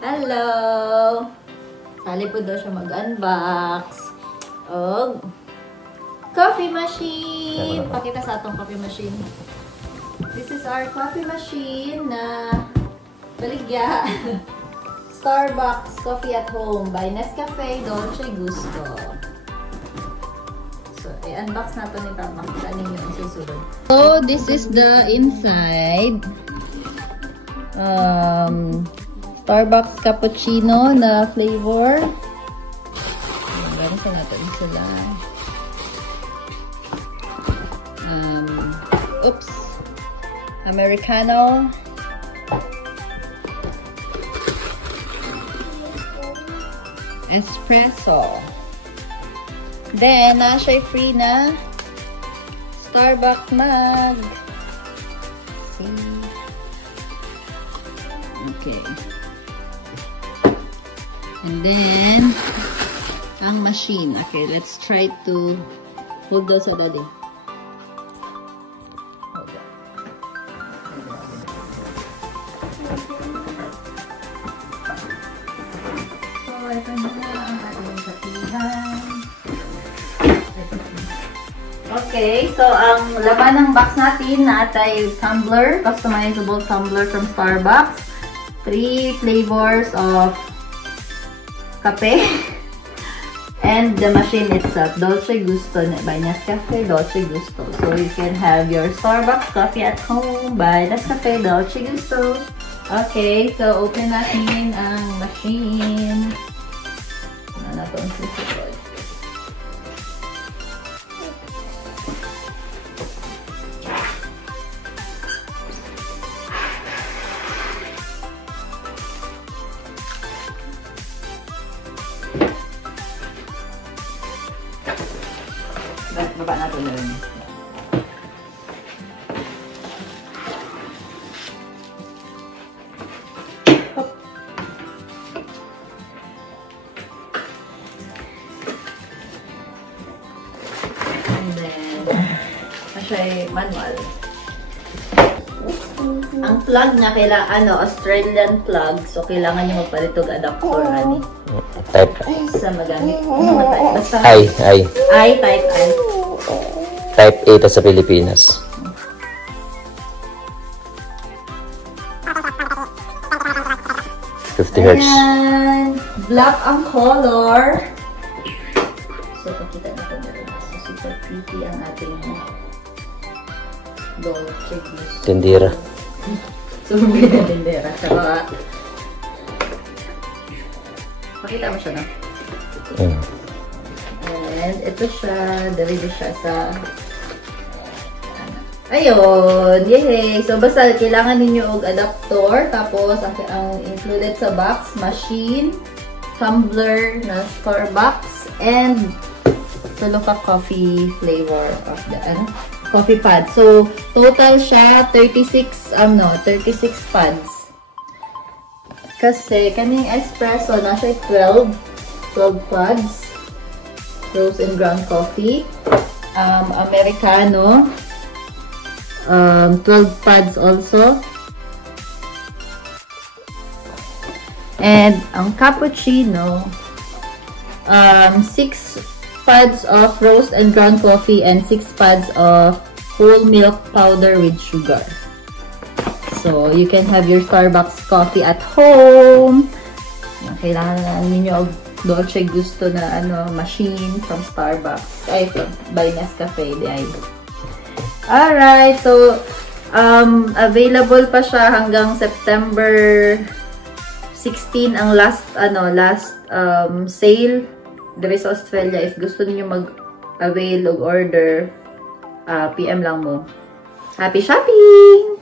Hello! Sali po daw siya mag-unbox. Og coffee machine! Pakita sa atong coffee machine. This is our coffee machine na baligya. Starbucks Coffee at Home by Nescafe Dolce Gusto. So, i-unbox natin ni Papa. Makita ninyo ang susunod. So, this is the inside. Starbucks cappuccino na flavor. Meron sa natin sila. Oops. Americano. Espresso. Then, nasa free na Starbucks mug. See? Okay. And then, ang machine. Okay, let's try to hold those sa daddy. So, ito na ang ating kapihan. Okay, so ang laman ng box natin natay tumbler, customizable tumbler from Starbucks. 3 flavors of kape. And the machine itself, Dolce Gusto by Nescafe Dolce Gusto. So you can have your Starbucks coffee at home by Nescafe Dolce Gusto. Okay, so open natin ang machine. Ano na itong susunod? Baba natin na rin. And then, siya manual. Ang plug niya, kailangan, Australian plug. So, kailangan niyo magpalitog adapter, honey. Type sa magamit. Basta I. Type I. Type A to sa Pilipinas. $50 Hz. And black ang color. So, pakita natin dito. So, super pretty ang ating Dolce Gusto. Tindira. Super pretty ang tindera. Saka, pakita mo siya, no? And ito siya, deliver siya sa ayun, yay! So, basta kailangan ninyo og adapter, tapos ang included sa box, machine, tumbler na Starbucks, and Tuluka coffee flavor of the coffee pad. So, total siya 36 pads. Kasi kaning espresso na siya 12 pads. Rose and ground coffee. Americano. 12 pads also. And ang cappuccino, 6 pads of roast and ground coffee and 6 pads of whole milk powder with sugar. So, you can have your Starbucks coffee at home. Kailangan ninyo Dolce Gusto na machine from Starbucks. Ay, by Nescafe. Alright, so available pa siya hanggang September 16 ang last sale dito sa Australia. If gusto niyo mag-avail o order, PM lang mo. Happy shopping!